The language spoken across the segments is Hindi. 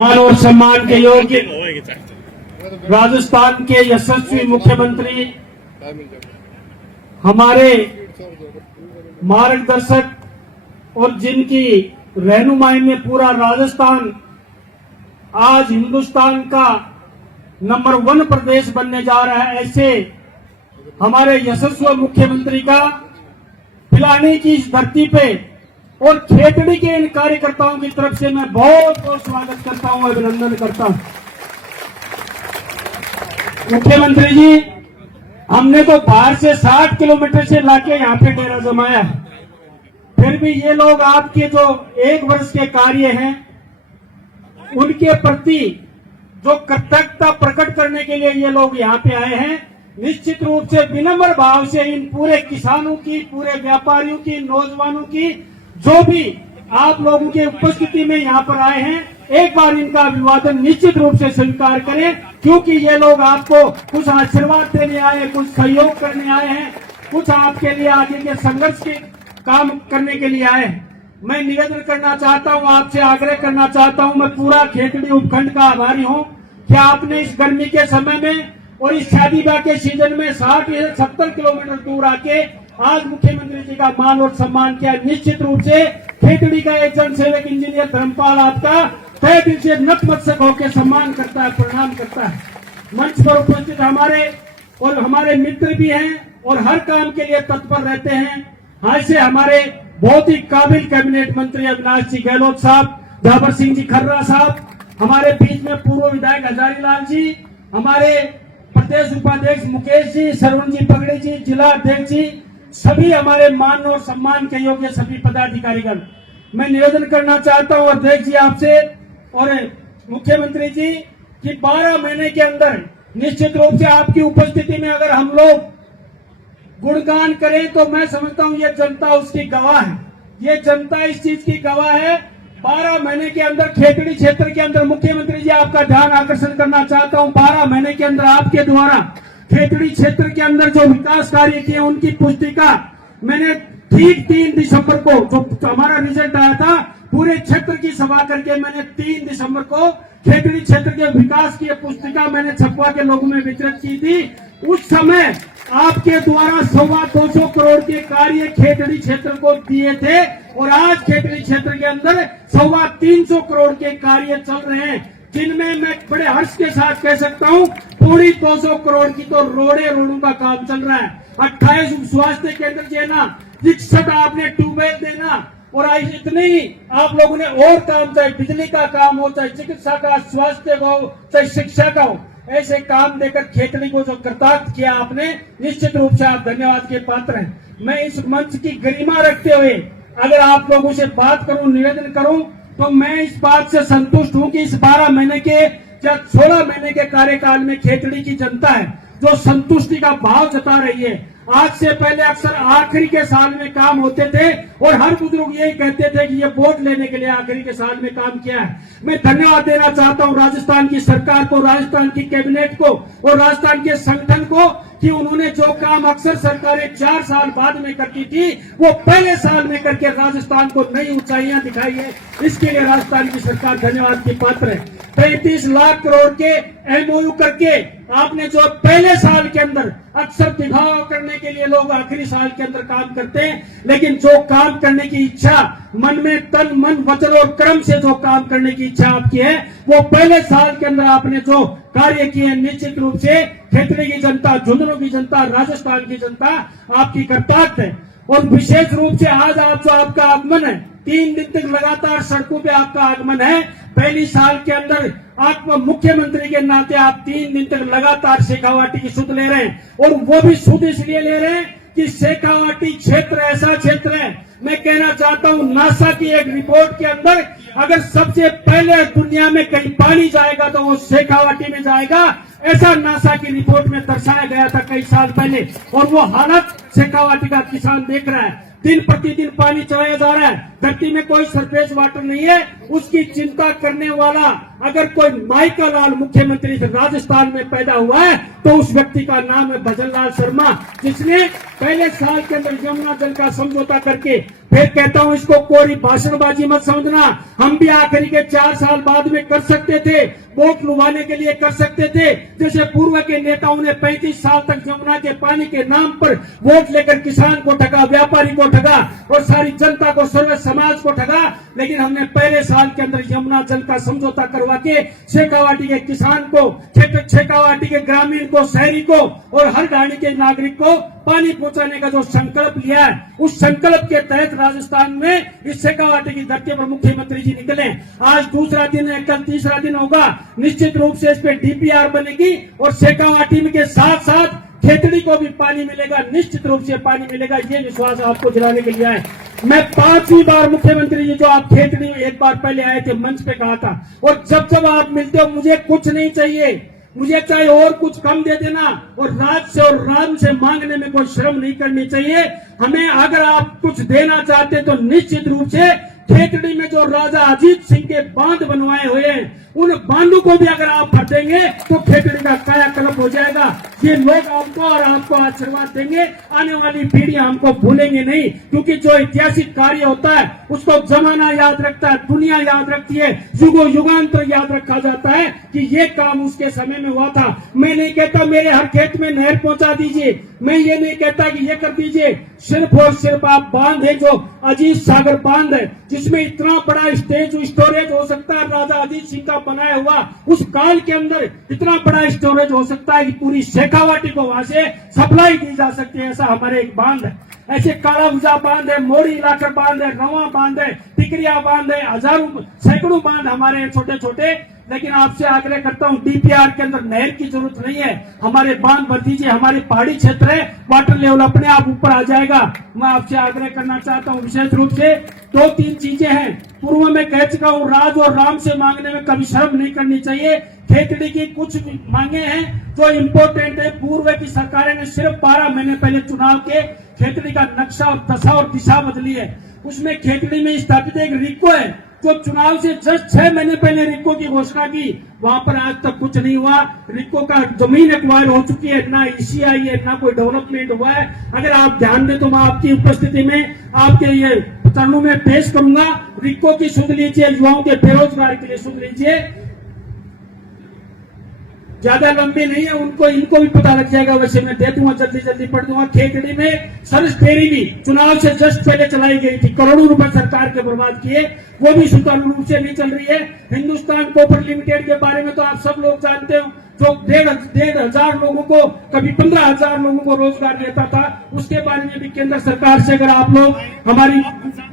मान और सम्मान के योग्य राजस्थान के यशस्वी मुख्यमंत्री, हमारे मार्गदर्शक और जिनकी रहनुमाई में पूरा राजस्थान आज हिंदुस्तान का नंबर 1 प्रदेश बनने जा रहा है, ऐसे हमारे यशस्वी मुख्यमंत्री का पिलानी की इस धरती पे और खेतड़ी के इन कार्यकर्ताओं की तरफ से मैं बहुत बहुत स्वागत करता हूं, अभिनंदन करता हूं। मुख्यमंत्री जी, हमने तो बाहर से 60 किलोमीटर से लाके यहाँ पे डेरा जमाया, फिर भी ये लोग आपके जो 1 वर्ष के कार्य हैं उनके प्रति जो कृतज्ञता प्रकट करने के लिए ये लोग यहाँ पे आए हैं। निश्चित रूप से विनम्र भाव से इन पूरे किसानों की, पूरे व्यापारियों की, नौजवानों की, जो भी आप लोगों की उपस्थिति में यहाँ पर आए हैं, एक बार इनका अभिवादन निश्चित रूप से स्वीकार करें, क्योंकि ये लोग आपको कुछ आशीर्वाद देने आए हैं, कुछ सहयोग करने आए हैं, कुछ आपके लिए आगे के संघर्ष के काम करने के लिए आए हैं। मैं निवेदन करना चाहता हूँ, आपसे आग्रह करना चाहता हूँ, मैं पूरा खेतड़ी उपखंड का आभारी हूँ कि आपने इस गर्मी के समय में और इस शादी ब्याह के सीजन में 60 या 70 किलोमीटर दूर आके आज मुख्यमंत्री जी का मान और सम्मान किया। निश्चित रूप से खेतड़ी का एक जन सेवक इंजीनियर धर्मपाल आपका तय दिल से नतमस्तक होकर सम्मान करता है, प्रणाम करता है। मंच पर उपस्थित हमारे मित्र भी हैं और हर काम के लिए तत्पर रहते हैं। ऐसे हमारे बहुत ही काबिल कैबिनेट मंत्री अविनाश जी गहलोत साहब, जाबर सिंह जी खर्रा साहब, हमारे बीच में पूर्व विधायक हजारी लाल जी, हमारे प्रदेश उपाध्यक्ष मुकेश जी, सरवण जी पगड़ी जी, जिला अध्यक्ष जी, सभी हमारे मान और सम्मान के योग्य सभी पदाधिकारीगण, मैं निवेदन करना चाहता हूं अध्यक्ष जी आपसे और मुख्यमंत्री जी कि 12 महीने के अंदर निश्चित रूप से आपकी उपस्थिति में अगर हम लोग गुणगान करें तो मैं समझता हूं ये जनता उसकी गवाह है, ये जनता इस चीज की गवाह है। 12 महीने के अंदर खेतड़ी क्षेत्र के अंदर मुख्यमंत्री जी आपका ध्यान आकर्षण करना चाहता हूं, 12 महीने के अंदर आपके द्वारा खेतड़ी क्षेत्र के अंदर जो विकास कार्य किए उनकी पुस्तिका मैंने ठीक 3 दिसंबर को जो हमारा रिजल्ट आया था, पूरे क्षेत्र की सभा करके मैंने 3 दिसंबर को खेतड़ी क्षेत्र के विकास की पुस्तिका मैंने छपवा के लोगों में वितरित की थी। उस समय आपके द्वारा 225 करोड़ के कार्य खेतड़ी क्षेत्र को दिए थे और आज खेतड़ी क्षेत्र के अंदर 325 करोड़ के कार्य चल रहे हैं, जिनमें मैं बड़े हर्ष के साथ कह सकता हूं पूरी 200 करोड़ की तो रोडों का काम चल रहा है। 28 स्वास्थ्य केंद्र देना, 61 आपने ट्यूबवेल देना और इतने ही आप लोगों ने और काम, चाहे बिजली का काम हो, चाहे चिकित्सा का, स्वास्थ्य का हो, चाहे शिक्षा का हो, ऐसे काम देकर खेतड़ी को जो कृतार्थ किया आपने, निश्चित रूप से आप धन्यवाद के पात्र हैं। मैं इस मंच की गरिमा रखते हुए अगर आप लोगों से बात करूं, निवेदन करूं, तो मैं इस बात से संतुष्ट हूं कि इस 12 महीने के या 16 महीने के कार्यकाल में खेतड़ी की जनता है जो संतुष्टि का भाव जता रही है। आज से पहले अक्सर आखिरी के साल में काम होते थे और हर बुजुर्ग यही कहते थे कि ये वोट लेने के लिए आखिरी के साल में काम किया है। मैं धन्यवाद देना चाहता हूं राजस्थान की सरकार को, राजस्थान की कैबिनेट को और राजस्थान के संगठन को कि उन्होंने जो काम अक्सर सरकारें 4 साल बाद में करती थी वो पहले साल में करके राजस्थान को नई ऊंचाइयां दिखाई है। इसके लिए राजस्थान की सरकार धन्यवाद की पात्र है। 35 लाख करोड़ के एमओयू करके आपने जो पहले साल के अंदर अक्सर दिखावा करने के लिए लोग आखिरी साल के अंदर काम करते हैं, लेकिन जो काम करने की इच्छा मन में तन मन वचन और कर्म से जो काम करने की इच्छा आपकी है वो पहले साल के अंदर आपने जो कार्य किए, निश्चित रूप से खेतड़ी की जनता, झुंझुनू की जनता, राजस्थान की जनता आपकी कृतज्ञ है। और विशेष रूप से आज आपका आगमन है, 3 दिन तक लगातार सड़कों पे आपका आगमन है। पहली साल के अंदर आप मुख्यमंत्री के नाते आप 3 दिन तक लगातार शेखावाटी की सुध ले रहे हैं और वो भी सुध इसलिए ले रहे हैं कि शेखावाटी क्षेत्र ऐसा क्षेत्र है, मैं कहना चाहता हूं नासा की एक रिपोर्ट के अंदर अगर सबसे पहले दुनिया में कहीं पानी जाएगा तो वो शेखावाटी में जाएगा, ऐसा नासा की रिपोर्ट में दर्शाया गया था कई साल पहले और वो हालत शेखावाटी का किसान देख रहा है। दिन प्रतिदिन पानी चलाया जा रहा है, धरती में कोई सरफेस वाटर नहीं है, उसकी चिंता करने वाला अगर कोई माइका लाल मुख्यमंत्री राजस्थान में पैदा हुआ है तो उस व्यक्ति का नाम है भजन लाल शर्मा, जिसने पहले साल के अंदर यमुना जल का समझौता करके, फिर कहता हूं इसको कोरी भाषणबाजी मत समझना, हम भी आखिरी के 4 साल बाद में कर सकते थे, वोट लुभाने के लिए कर सकते थे, जैसे पूर्व के नेताओं ने 35 साल तक यमुना के पानी के नाम पर वोट लेकर किसान को ठगा, व्यापारी को ठगा और सारी जनता को, सर्व समाज को ठगा। लेकिन हमने पहले साल के अंदर यमुना जल का समझौता करवा के शेखावाटी के किसान को, शेखावाटी के ग्रामीण को, शहरी को और हर ढाणी के नागरिक को पानी पहुंचाने का जो संकल्प लिया है, उस संकल्प के तहत राजस्थान में इस शेखावाटी की धरती पर मुख्यमंत्री जी निकले। आज दूसरा दिन है, कल तीसरा दिन होगा, निश्चित रूप से इस पे डीपीआर बनेगी और शेखावाटी के साथ साथ खेतड़ी को भी पानी मिलेगा, निश्चित रूप से पानी मिलेगा, ये विश्वास आपको दिलाने के लिए है। मैं 5वीं बार मुख्यमंत्री जी जो आप खेतड़ी में एक बार पहले आए थे मंच पे कहा था, और जब जब आप मिलते हो मुझे कुछ नहीं चाहिए, मुझे चाहे और कुछ कम दे देना, और राज से और राम से मांगने में कोई शर्म नहीं करनी चाहिए। हमें अगर आप कुछ देना चाहते तो निश्चित रूप से खेतड़ी में जो राजा अजीत सिंह के बांध बनवाए हुए हैं, उन बांधों को भी अगर आप भर देंगे तो खेतड़ी का कायाकल्प हो जाएगा। ये लोग आपको और आपको आशीर्वाद देंगे, आने वाली पीढ़ियां हमको भूलेंगे नहीं, क्योंकि जो ऐतिहासिक कार्य होता है उसको जमाना याद रखता है, दुनिया याद रखती है, युगो युगांतर याद रखा जाता है कि ये काम उसके समय में हुआ था। मैं नहीं कहता मेरे हर खेत में नहर पहुंचा दीजिए, मैं ये नहीं कहता कि ये कर दीजिए, सिर्फ और सिर्फ आप बांध है जो अजीत सागर बांध है, जिसमें इतना बड़ा स्टोरेज हो सकता है, राजा अजीत सिंह का बनाया हुआ, उस काल के अंदर इतना बड़ा स्टोरेज हो सकता है कि पूरी शेखावाटी को वहां से सप्लाई दी जा सकती है। ऐसा हमारे एक बांध है, ऐसे कालाउजा बांध है, मोरी इलाका बांध है, रवा बांध है, टिकरिया बांध है, हजारों सैकड़ों बांध हमारे छोटे छोटे। लेकिन आपसे आग्रह करता हूं, डीपीआर के अंदर नहर की जरूरत नहीं है, हमारे बांध भर दीजिए, हमारे पहाड़ी क्षेत्र है, वाटर लेवल अपने आप ऊपर आ जाएगा। मैं आपसे आग्रह करना चाहता हूं, विशेष रूप से 2-3 चीजें हैं, पूर्व में कह चुका हूं, राज और राम से मांगने में कभी शर्म नहीं करनी चाहिए। खेतड़ी की कुछ मांगे हैं जो इम्पोर्टेंट है, पूर्व की सरकारें ने सिर्फ 12 महीने पहले चुनाव के खेतड़ी का नक्शा और दशा और दिशा बदली है। उसमें खेतड़ी में स्थापित एक रिको है जो चुनाव से जस्ट 6 महीने पहले रिको की घोषणा की, वहां पर आज तक कुछ नहीं हुआ। रिको का जमीन एक्वायर हो चुकी है, ना ईसी आई है, ना कोई डेवलपमेंट हुआ है। अगर आप ध्यान दें तो मैं आपकी उपस्थिति में आपके ये चरणों में पेश करूंगा, रिको की सुध लीजिए, युवाओं के बेरोजगार के लिए सुध लीजिए, ज्यादा लंबी नहीं है, उनको इनको भी पता लग जाएगा, वैसे मैं दे दूंगा, जल्दी जल्दी पढ़ दूंगा। खेतड़ी में सर्च फेरी भी चुनाव से जस्ट पहले चलाई गई थी, करोड़ों रुपए सरकार के बर्बाद किए, वो भी सुचारू रूप से नहीं चल रही है। हिंदुस्तान कॉपर लिमिटेड के बारे में तो आप सब लोग जानते हो, जो 1,500 लोगों को, कभी 15,000 लोगों को रोजगार देता था, उसके बारे में भी केंद्र सरकार से अगर आप लोग हमारी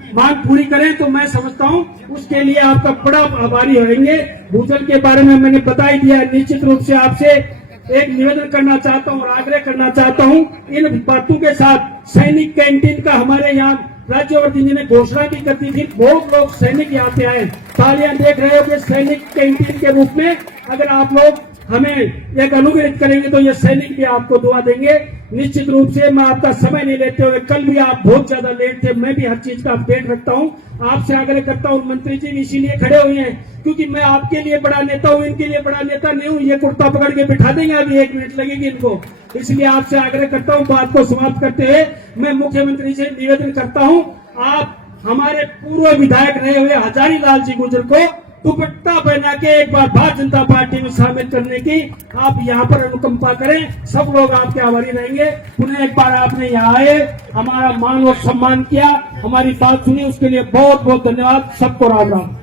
मांग पूरी करें तो मैं समझता हूं उसके लिए आपका बड़ा आभारी होंगे। भूजल के बारे में मैंने बता ही दिया। निश्चित रूप से आपसे एक निवेदन करना चाहता हूं और आग्रह करना चाहता हूं, इन बातों के साथ सैनिक कैंटीन का हमारे यहाँ राज्यवर्धन जी ने घोषणा भी कर दी थी, बहुत लोग सैनिक यहाँ पे आए, तालियां देख रहे हो कि सैनिक कैंटीन के रूप में अगर आप लोग हमें एक अनुग्रहित करेंगे तो ये सैनिक भी आपको दुआ देंगे। निश्चित रूप से मैं आपका समय नहीं लेते हुए, कल भी आप बहुत ज्यादा लेट थे, मैं भी हर चीज का अपडेट रखता हूं, आपसे आग्रह करता हूं। मंत्री जी इसीलिए खड़े हुए हैं क्योंकि मैं आपके लिए बड़ा नेता हूं, इनके लिए बड़ा नेता नहीं हूं। ये कुर्ता पकड़ के बिठा देंगे, अभी 1 मिनट लगेगी इनको, इसलिए आपसे आग्रह करता हूं। बात को समाप्त करते हुए मैं मुख्यमंत्री से निवेदन करता हूं, आप हमारे पूर्व विधायक रहे हुए हजारी लाल जी गुर्जर को दुपट्टा पहना के एक बार भारतीय जनता पार्टी में शामिल करने की आप यहाँ पर अनुकंपा करें, सब लोग आपके आभारी रहेंगे। पुनः एक बार आपने यहाँ आए, हमारा मान और सम्मान किया, हमारी बात सुनी, उसके लिए बहुत बहुत धन्यवाद। सबको राम राम।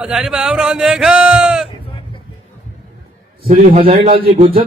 हजारी बाबू राम देख श्री हजारी लाल जी गुर्जर।